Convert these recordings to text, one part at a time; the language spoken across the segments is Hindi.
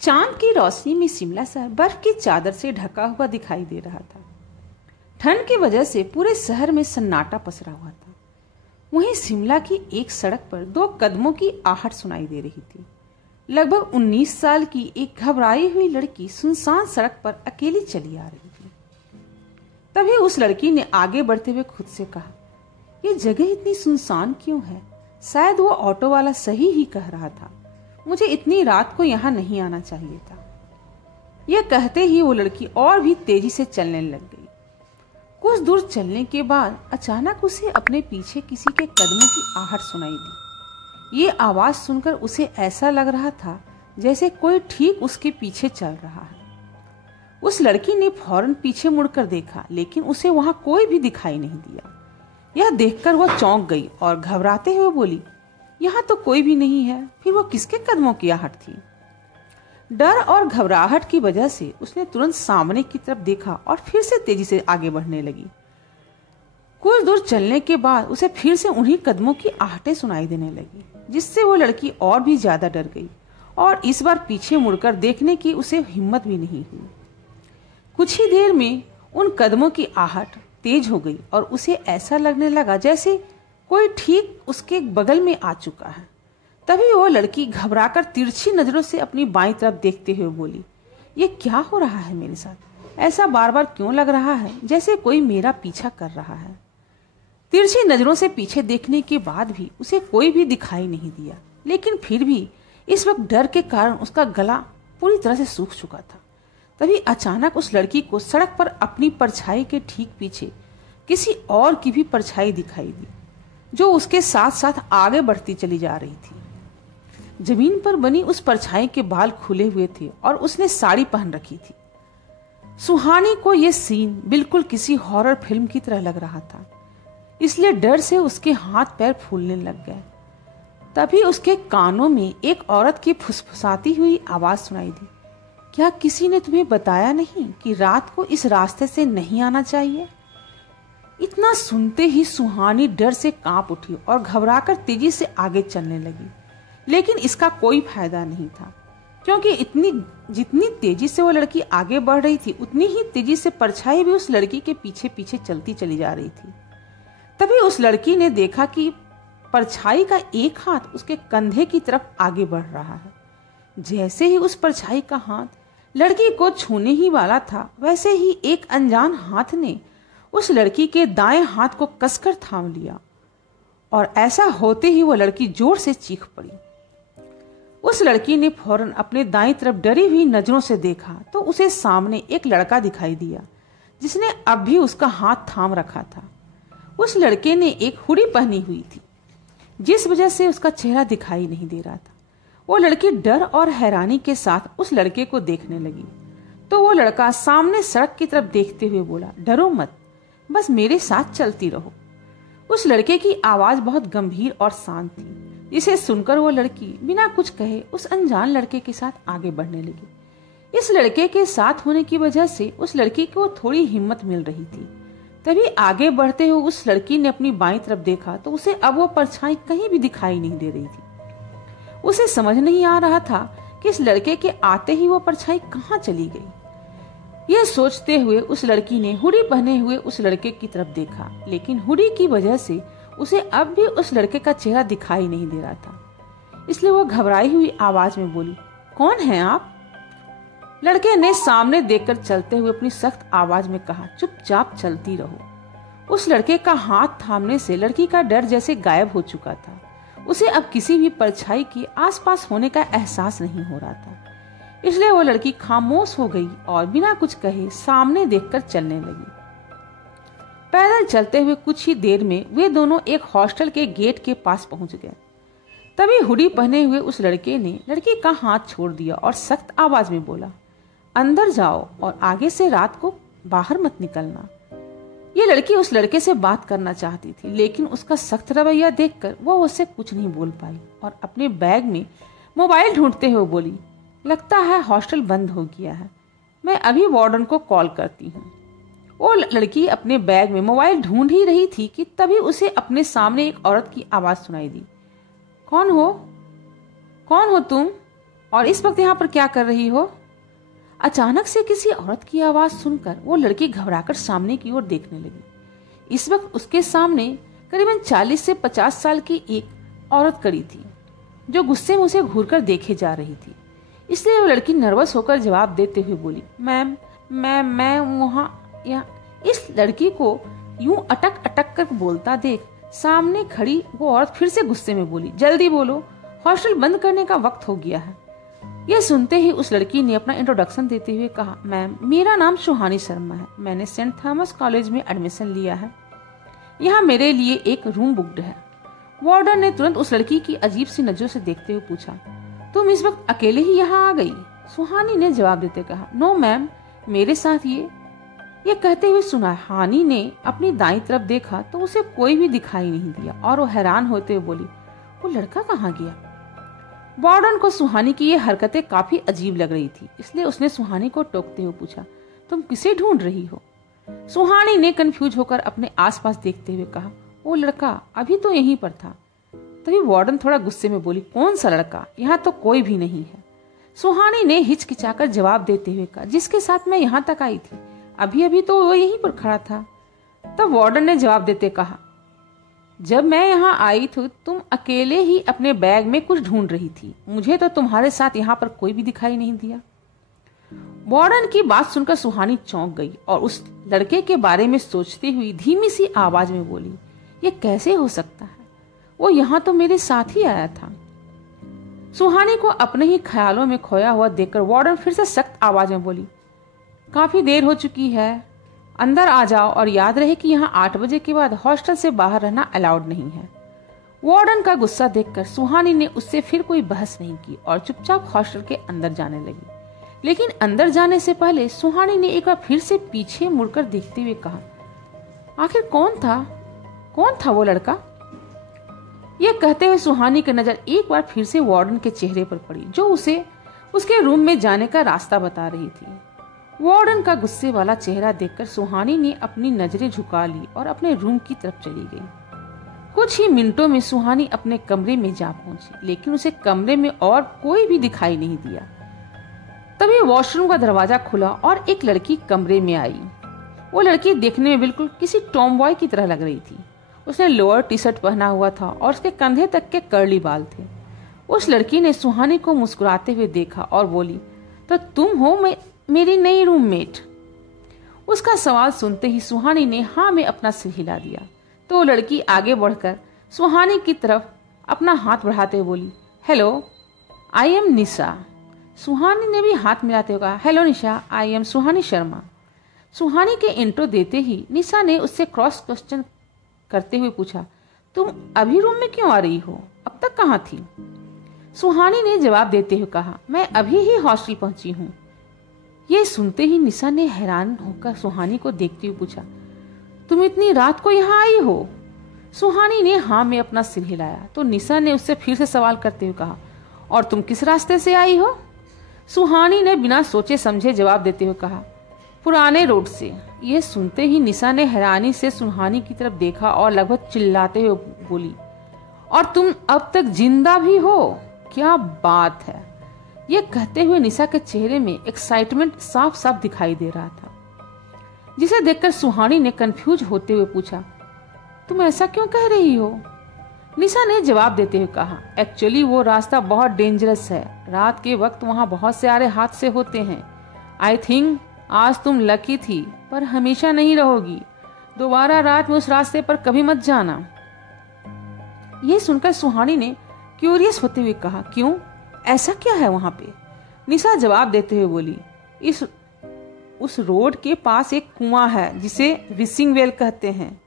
चांद की रोशनी में शिमला शहर बर्फ की चादर से ढका हुआ दिखाई दे रहा था। ठंड की वजह से पूरे शहर में सन्नाटा पसरा हुआ था। वहीं शिमला की एक सड़क पर 2 कदमों की आहट सुनाई दे रही थी। लगभग 19 साल की एक घबराई हुई लड़की सुनसान सड़क पर अकेली चली आ रही थी। तभी उस लड़की ने आगे बढ़ते हुए खुद से कहा, ये जगह इतनी सुनसान क्यों है? शायद वो ऑटो वाला सही ही कह रहा था। मुझे इतनी रात को यहाँ नहीं आना चाहिए था। यह कहते ही वो लड़की और भी तेजी से चलने लग गई। कुछ दूर चलने के बाद अचानक उसे अपने पीछे किसी के कदमों की आहट सुनाई दी। ये आवाज सुनकर उसे ऐसा लग रहा था जैसे कोई ठीक उसके पीछे चल रहा है। उस लड़की ने फौरन पीछे मुड़कर देखा, लेकिन उसे वहां कोई भी दिखाई नहीं दिया। यह देखकर वह चौंक गई और घबराते हुए बोली, यहाँ तो कोई भी नहीं है। फिर वो किसके कदमों की आहट थी? डर और घबराहट की वजह से उसने तुरंत सामने की तरफ देखा और फिर से तेजी से आगे बढ़ने लगी। कुछ दूर चलने के बाद उसे फिर से उन्हीं कदमों की आहटें सुनाई देने लगी, जिससे वो लड़की और भी ज्यादा डर गई और इस बार पीछे मुड़कर देखने की उसे हिम्मत भी नहीं हुई। कुछ ही देर में उन कदमों की आहट तेज हो गई और उसे ऐसा लगने लगा जैसे कोई ठीक उसके बगल में आ चुका है। तभी वो लड़की घबराकर तिरछी नजरों से अपनी बाईं तरफ देखते हुए बोली, ये क्या हो रहा है मेरे साथ? ऐसा बार बार क्यों लग रहा है जैसे कोई मेरा पीछा कर रहा है? तिरछी नजरों से पीछे देखने के बाद भी उसे कोई भी दिखाई नहीं दिया, लेकिन फिर भी इस वक्त डर के कारण उसका गला पूरी तरह से सूख चुका था। तभी अचानक उस लड़की को सड़क पर अपनी परछाई के ठीक पीछे किसी और की भी परछाई दिखाई दी, जो उसके साथ साथ आगे बढ़ती चली जा रही थी। जमीन पर बनी उस परछाई के बाल खुले हुए थे और उसने साड़ी पहन रखी थी। सुहानी को यह सीन बिल्कुल किसी हॉरर फिल्म की तरह लग रहा था, इसलिए डर से उसके हाथ पैर फूलने लग गए। तभी उसके कानों में एक औरत की फुसफुसाती हुई आवाज सुनाई दी, क्या किसी ने तुम्हें बताया नहीं कि रात को इस रास्ते से नहीं आना चाहिए? इतना सुनते ही सुहानी डर से कांप उठी और घबराकर तेजी से आगे चलने लगी, लेकिन इसका कोई फायदा नहीं था, क्योंकि जितनी तेजी से वो लड़की आगे बढ़ रही थी, उतनी ही तेजी से परछाई भी उस लड़की के पीछे पीछे चलती चली जा रही थी। तभी उस लड़की ने देखा कि परछाई का एक हाथ उसके कंधे की तरफ आगे बढ़ रहा है। जैसे ही उस परछाई का हाथ लड़की को छूने ही वाला था, वैसे ही एक अनजान हाथ ने उस लड़की के दाएं हाथ को कसकर थाम लिया और ऐसा होते ही वो लड़की जोर से चीख पड़ी। उस लड़की ने फौरन अपने दाईं तरफ डरी हुई नजरों से देखा तो उसे सामने एक लड़का दिखाई दिया, जिसने अब भी उसका हाथ थाम रखा था। उस लड़के ने एक हुडी पहनी हुई थी, जिस वजह से उसका चेहरा दिखाई नहीं दे रहा था। वो लड़की डर और हैरानी के साथ उस लड़के को देखने लगी, तो वो लड़का सामने सड़क की तरफ देखते हुए बोला, डरो मत, बस मेरे साथ चलती रहो। उस लड़के की आवाज बहुत गंभीर और शांत थी, जिसे सुनकर वो लड़की बिना कुछ कहे उस अनजान लड़के के साथ आगे बढ़ने लगी। इस लड़के के साथ होने की वजह से उस लड़की को थोड़ी हिम्मत मिल रही थी। तभी आगे बढ़ते हुए उस लड़की ने अपनी बाईं तरफ देखा तो उसे अब वो परछाई कहीं भी दिखाई नहीं दे रही थी। उसे समझ नहीं आ रहा था कि इस लड़के के आते ही वो परछाई कहाँ चली गई। यह सोचते हुए उस लड़की ने हुडी पहने हुए उस लड़के की तरफ देखा, लेकिन हुडी की वजह से उसे अब भी उस लड़के का चेहरा दिखाई नहीं दे रहा था। इसलिए वो घबराई हुई आवाज में बोली, कौन है आप? लड़के ने सामने देखकर चलते हुए अपनी सख्त आवाज में कहा, चुपचाप चलती रहो। उस लड़के का हाथ थामने से लड़की का डर जैसे गायब हो चुका था। उसे अब किसी भी परछाई के आसपास होने का एहसास नहीं हो रहा था। इसलिए वो लड़की खामोश हो गई और बिना कुछ कहे सामने देखकर चलने लगी। पैदल चलते हुए कुछ ही देर में वे दोनों एक हॉस्टल के गेट के पास पहुंच गए। तभी हुडी पहने हुए उस लड़के ने लड़की का हाथ छोड़ दिया और सख्त आवाज में बोला, अंदर जाओ और आगे से रात को बाहर मत निकलना। ये लड़की उस लड़के से बात करना चाहती थी, लेकिन उसका सख्त रवैया देखकर वो उससे कुछ नहीं बोल पाई और अपने बैग में मोबाइल ढूंढते हुए बोली, लगता है हॉस्टल बंद हो गया है, मैं अभी वार्डन को कॉल करती हूँ। वो लड़की अपने बैग में मोबाइल ढूंढ ही रही थी कि तभी उसे अपने सामने एक औरत की आवाज सुनाई दी, कौन हो तुम? और इस वक्त यहाँ पर क्या कर रही हो? अचानक से किसी औरत की आवाज सुनकर वो लड़की घबराकर सामने की ओर देखने लगी। इस वक्त उसके सामने करीबन 40 से 50 साल की एक औरत खड़ी थी जो गुस्से में उसे घूरकर देखे जा रही थी। इसलिए वो लड़की नर्वस होकर जवाब देते हुए बोली, मैम मैं वहाँ यहाँ। इस लड़की को यूं अटक अटक कर बोलता देख सामने खड़ी वो औरत फिर से गुस्से में बोली, जल्दी बोलो, हॉस्टल बंद करने का वक्त हो गया है। यह सुनते ही उस लड़की ने अपना इंट्रोडक्शन देते हुए कहा, मैम मेरा नाम सुहानी शर्मा है, मैंने सेंट थॉमस कॉलेज में एडमिशन लिया है, यहाँ मेरे लिए एक रूम बुक्ड है। वार्डन ने तुरंत उस लड़की की अजीब सी नजरों से देखते हुए पूछा, तुम इस वक्त अकेले ही यहाँ आ गई? सुहानी ने जवाब देते कहा, नो मैम, मेरे साथ ये कहते हुए सुहानी ने अपनी दाईं तरफ देखा तो उसे कोई भी दिखाई नहीं दिया और वो हैरान होते हुए बोली, वो लड़का कहाँ गया? वार्डन को सुहानी की ये हरकतें काफी अजीब लग रही थी, इसलिए उसने सुहानी को टोकते हुए पूछा, तुम किसे ढूंढ रही हो? सुहानी ने कंफ्यूज होकर अपने आसपास देखते हुए कहा, वो लड़का अभी तो यहीं पर था। तभी वार्डन थोड़ा गुस्से में बोली, कौन सा लड़का? यहाँ तो कोई भी नहीं है। सुहानी ने हिचकिचाकर जवाब देते हुए कहा, जिसके साथ मैं यहाँ तक आई थी, अभी अभी तो वो यहीं पर खड़ा था। तब वार्डन ने जवाब देते कहा, जब मैं यहाँ आई थी तुम अकेले ही अपने बैग में कुछ ढूंढ रही थी, मुझे तो तुम्हारे साथ यहाँ पर कोई भी दिखाई नहीं दिया। वार्डन की बात सुनकर सुहानी चौंक गई और उस लड़के के बारे में सोचती हुई धीमी सी आवाज में बोली, ये कैसे हो सकता है? वो यहाँ तो मेरे साथ ही आया था। सुहानी को अपने ही ख्यालों में खोया हुआ देखकर वार्डन फिर से सख्त आवाज में बोली, काफी देर हो चुकी है, अंदर आ जाओ और याद रहे कि यहाँ 8 बजे के बाद हॉस्टल से बाहर रहना अलाउड नहीं है। वार्डन का गुस्सा देखकर सुहानी ने उससे फिर कोई बहस नहीं की और चुपचाप हॉस्टल के अंदर जाने लगी। लेकिन अंदर जाने से पहले सुहानी ने एक बार फिर से पीछे मुड़कर देखते हुए कहा, आखिर कौन था वो लड़का? यह कहते हुए सुहानी की नजर एक बार फिर से वार्डन के चेहरे पर पड़ी जो उसे उसके रूम में जाने का रास्ता बता रही थी। वार्डन का गुस्से वाला चेहरा देखकर सुहानी ने अपनी नजरें झुका ली और अपने रूम की तरफ चली गई। कुछ ही मिनटों में सुहानी अपने कमरे में जा पहुंची, लेकिन उसे कमरे में और कोई भी दिखाई नहीं दिया। तभी वॉशरूम का दरवाजा खुला और एक लड़की कमरे में आई। वो लड़की देखने में बिल्कुल किसी टॉम बॉय की तरह लग रही थी। उसने लोअर टी शर्ट पहना हुआ था और उसके कंधे तक के कर्ली बाल थे। उस लड़की ने सुहानी को मुस्कुराते हुए देखा और बोली, तो तुम हो मेरी नई रूममेट? उसका सवाल सुनते ही सुहानी ने हाँ में अपना सिर हिला दिया। तो वो लड़की आगे बढ़कर सुहानी की तरफ अपना हाथ बढ़ाते हुए बोली, हेलो, आई एम निशा। सुहानी ने भी हाथ मिलाते हुए कहा, हेलो निशा, आई एम सुहानी शर्मा। सुहानी के इंट्रो देते ही निशा ने उससे क्रॉस क्वेश्चन करते हुए पूछा, तुम अभी रूम में क्यों आ रही हो? अब तक कहाँ थी? सुहानी ने जवाब देते हुए कहा, मैं अभी ही हॉस्टल पहुंची हूँ। ये सुनते ही निशा ने हैरान होकर सुहानी को देखते हुए पूछा, तुम इतनी रात को यहाँ आई हो? सुहानी ने हाँ में अपना सिर हिलाया। तो निशा ने उससे फिर से सवाल करते हुए कहा, और तुम किस रास्ते से आई हो? सुहानी ने बिना सोचे समझे जवाब देते हुए कहा, पुराने रोड से। यह सुनते ही निशा ने हैरानी से सुहानी की तरफ देखा और लगभग चिल्लाते हुए बोली, और तुम अब तक जिंदा भी हो? क्या बात है। यह कहते हुए निशा के चेहरे में एक्साइटमेंट साफ साफ दिखाई दे रहा था, जिसे देखकर सुहानी ने कंफ्यूज होते हुए पूछा, तुम ऐसा क्यों कह रही हो? निशा ने जवाब देते हुए कहा, एक्चुअली वो रास्ता बहुत डेंजरस है, रात के वक्त वहाँ बहुत सारे हादसे होते हैं। आई थिंक आज तुम लकी थी, पर हमेशा नहीं रहोगी। दोबारा रात में उस रास्ते पर कभी मत जाना। ये सुनकर सुहानी ने क्यूरियस होते हुए कहा, क्यों, ऐसा क्या है वहां पे? निशा जवाब देते हुए बोली, उस रोड के पास एक कुआं है जिसे विशिंग वेल कहते हैं।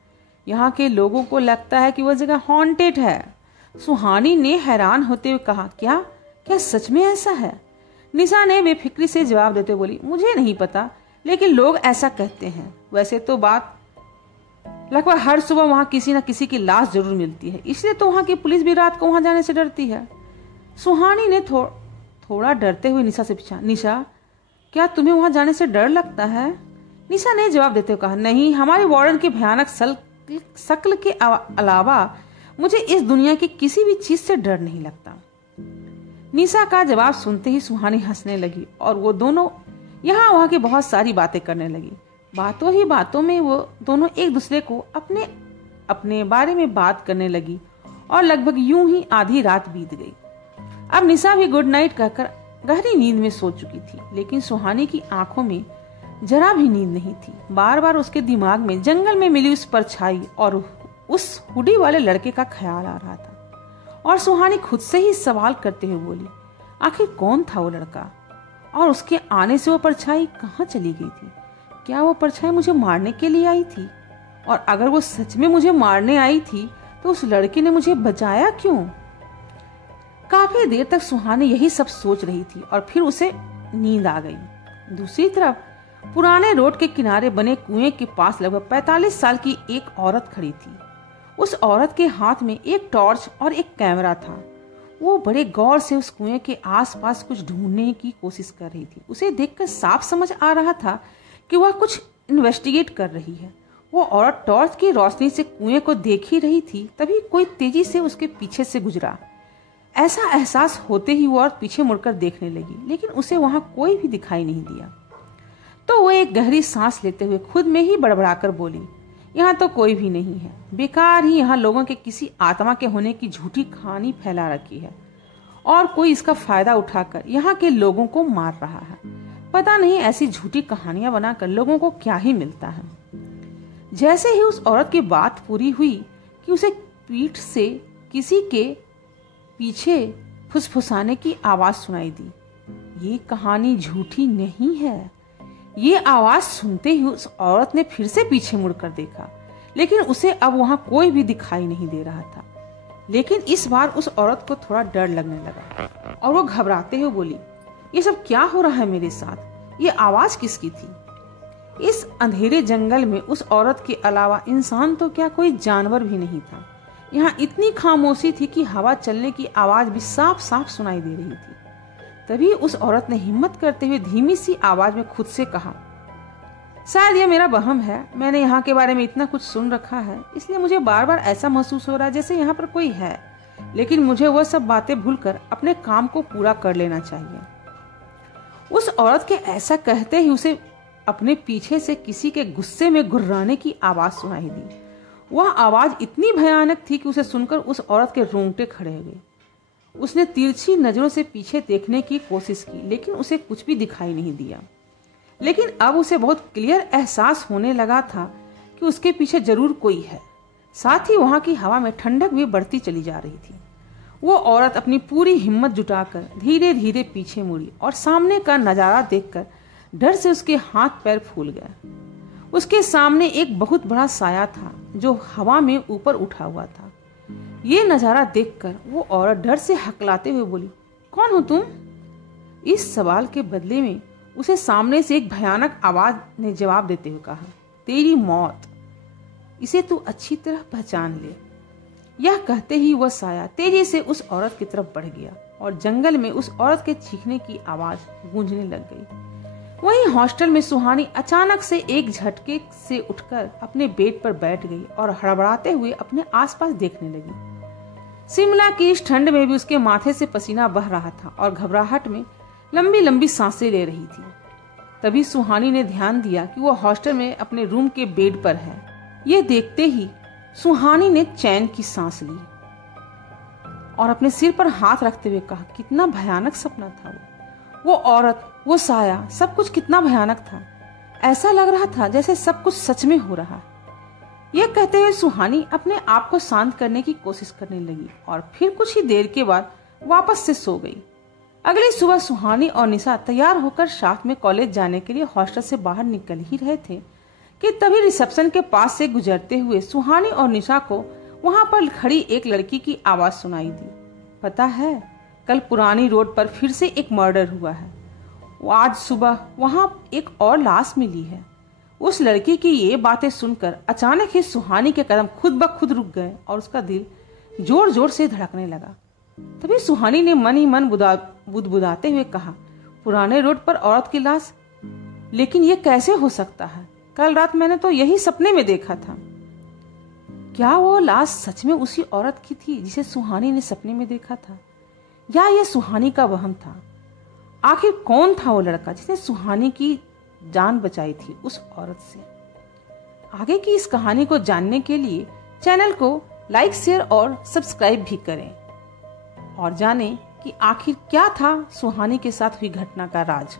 यहाँ के लोगों को लगता है कि वह जगह हॉन्टेड है। सुहानी ने हैरान होते हुए कहा, क्या सच में ऐसा है? निशा ने बेफिक्री से जवाब देते हुए बोली, मुझे नहीं पता, लेकिन लोग ऐसा कहते हैं। वैसे तो बात लगभग हर सुबह वहां किसी न किसी की लाश जरूर मिलती है, इसलिए तो वहां की पुलिस भी रात को वहां जाने से डरती है। सुहानी ने थोड़ा डरते हुए निशा से पूछा, निशा, क्या तुम्हें वहां जाने से डर लगता है? निशा ने जवाब देते हुए कहा, नहीं, हमारे वार्डन की भयानक शक्ल के अलावा मुझे इस दुनिया की किसी भी चीज से डर नहीं लगता। निशा का जवाब सुनते ही सुहानी हंसने लगी और वो दोनों यहाँ वहाँ की बहुत सारी बातें करने लगी। बातों ही बातों में वो दोनों एक दूसरे को अपने अपने बारे में बात करने लगी और लगभग यूं ही आधी रात बीत गई। अब निशा भी गुड नाइट कहकर गहरी नींद में सो चुकी थी, लेकिन सुहानी की आंखों में जरा भी नींद नहीं थी। बार बार उसके दिमाग में जंगल में मिली उस परछाई और उस हुडी वाले लड़के का ख्याल आ रहा था और सुहानी खुद से ही सवाल करते हुए बोली, आखिर कौन था वो लड़का और उसके आने से वो परछाई कहाँ चली गई थी? क्या वो परछाई मुझे मारने के लिए आई थी? और अगर वो सच में मुझे मारने आई थी तो उस लड़के ने मुझे बचाया क्यों? काफी देर तक सुहानी यही सब सोच रही थी और फिर उसे नींद आ गई। दूसरी तरफ पुराने रोड के किनारे बने कुएं के पास लगभग 45 साल की एक औरत खड़ी थी। उस औरत के हाथ में एक टॉर्च और एक कैमरा था। वो बड़े गौर से उस कुएं के आसपास कुछ ढूंढने की कोशिश कर रही थी। उसे देखकर साफ समझ आ रहा था कि वह कुछ इन्वेस्टिगेट कर रही है। वो औरत टॉर्च की रोशनी से कुएं को देख ही रही थी, तभी कोई तेजी से उसके पीछे से गुजरा। ऐसा एहसास होते ही वो औरत पीछे मुड़कर देखने लगी, लेकिन उसे वहां कोई भी दिखाई नहीं दिया। तो वो एक गहरी सांस लेते हुए खुद में ही बड़बड़ाकर बोली, यहाँ तो कोई भी नहीं है। बेकार ही यहाँ लोगों के किसी आत्मा के होने की झूठी कहानी फैला रखी है और कोई इसका फायदा उठाकर यहाँ के लोगों को मार रहा है। पता नहीं ऐसी झूठी कहानियां बनाकर लोगों को क्या ही मिलता है। जैसे ही उस औरत की बात पूरी हुई कि उसे पीठ से किसी के पीछे फुसफुसाने की आवाज सुनाई दी। ये कहानी झूठी नहीं है। ये आवाज सुनते ही उस औरत ने फिर से पीछे मुड़कर देखा, लेकिन उसे अब वहां कोई भी दिखाई नहीं दे रहा था। लेकिन इस बार उस औरत को थोड़ा डर लगने लगा और वो घबराते हुए बोली, ये सब क्या हो रहा है मेरे साथ? ये आवाज किसकी थी? इस अंधेरे जंगल में उस औरत के अलावा इंसान तो क्या कोई जानवर भी नहीं था। यहाँ इतनी खामोशी थी कि हवा चलने की आवाज भी साफ साफ सुनाई दे रही थी। तभी उस औरत ने हिम्मत करते हुए धीमी सी आवाज में खुद से कहा, शायद ये मेरा वहम है। मैंने यहाँ के बारे में इतना कुछ सुन रखा है, इसलिए मुझे बार बार ऐसा महसूस हो रहा है जैसे यहाँ पर कोई है। लेकिन मुझे वह सब बातें भूलकर अपने काम को पूरा कर लेना चाहिए। उस औरत के ऐसा कहते ही उसे अपने पीछे से किसी के गुस्से में गुर्राने की आवाज सुनाई दी। वह आवाज इतनी भयानक थी कि उसे सुनकर उस औरत के रोंगटे खड़े हो गए। उसने तिरछी नजरों से पीछे देखने की कोशिश की, लेकिन उसे कुछ भी दिखाई नहीं दिया। लेकिन अब उसे बहुत क्लियर एहसास होने लगा था कि उसके पीछे जरूर कोई है। साथ ही वहां की हवा में ठंडक भी बढ़ती चली जा रही थी। वो औरत अपनी पूरी हिम्मत जुटाकर धीरे धीरे पीछे मुड़ी और सामने का नजारा देखकर डर से उसके हाथ पैर फूल गए। उसके सामने एक बहुत बड़ा साया था जो हवा में ऊपर उठा हुआ था। ये नजारा देखकर वो औरत डर से हकलाते हुए बोली, कौन हो तुम? इस सवाल के बदले में उसे सामने से एक भयानक आवाज ने जवाब देते हुए कहा, तेरी मौत। इसे तू अच्छी तरह पहचान ले। यह कहते ही वह साया तेजी से उस औरत की तरफ बढ़ गया और जंगल में उस औरत के चीखने की आवाज गूंजने लग गई। वहीं हॉस्टल में सुहानी अचानक से एक झटके से उठकर अपने बेड पर बैठ गई और हड़बड़ाते हुए अपने आसपास देखने लगी। शिमला की इस ठंड में भी उसके माथे से पसीना बह रहा था और घबराहट में लंबी लंबी सांसें ले रही थी। तभी सुहानी ने ध्यान दिया कि वो हॉस्टल में अपने रूम के बेड पर है। ये देखते ही सुहानी ने चैन की सांस ली और अपने सिर पर हाथ रखते हुए कहा, कितना भयानक सपना था वो औरत, वो साया, सब कुछ कितना भयानक था। ऐसा लग रहा था जैसे सब कुछ सच में हो रहा है। यह कहते हुए सुहानी अपने आप को शांत करने की कोशिश करने लगी और फिर कुछ ही देर के बाद वापस से सो गई। अगली सुबह सुहानी और निशा तैयार होकर साथ में कॉलेज जाने के लिए हॉस्टल से बाहर निकल ही रहे थे कि तभी रिसेप्शन के पास से गुजरते हुए सुहानी और निशा को वहां पर खड़ी एक लड़की की आवाज सुनाई दी। पता है, कल पुरानी रोड पर फिर से एक मर्डर हुआ है। आज सुबह वहां एक और लाश मिली है। उस लड़की की ये बातें सुनकर अचानक ही सुहानी के कदम खुद ब खुद रुक गए और उसका दिल जोर जोर से धड़कने लगा। तभी सुहानी ने मन ही मन बुदबुदाते हुए कहा, पुराने रोड पर औरत की लाश? लेकिन ये कैसे हो सकता है? कल रात मैंने तो यही सपने में देखा था। क्या वो लाश सच में उसी औरत की थी जिसे सुहानी ने सपने में देखा था? या यह सुहानी का वहम था? आखिर कौन था वो लड़का जिसने सुहानी की जान बचाई थी उस औरत से? आगे की इस कहानी को जानने के लिए चैनल को लाइक, शेयर और सब्सक्राइब भी करें और जानें कि आखिर क्या था सुहानी के साथ हुई घटना का राज।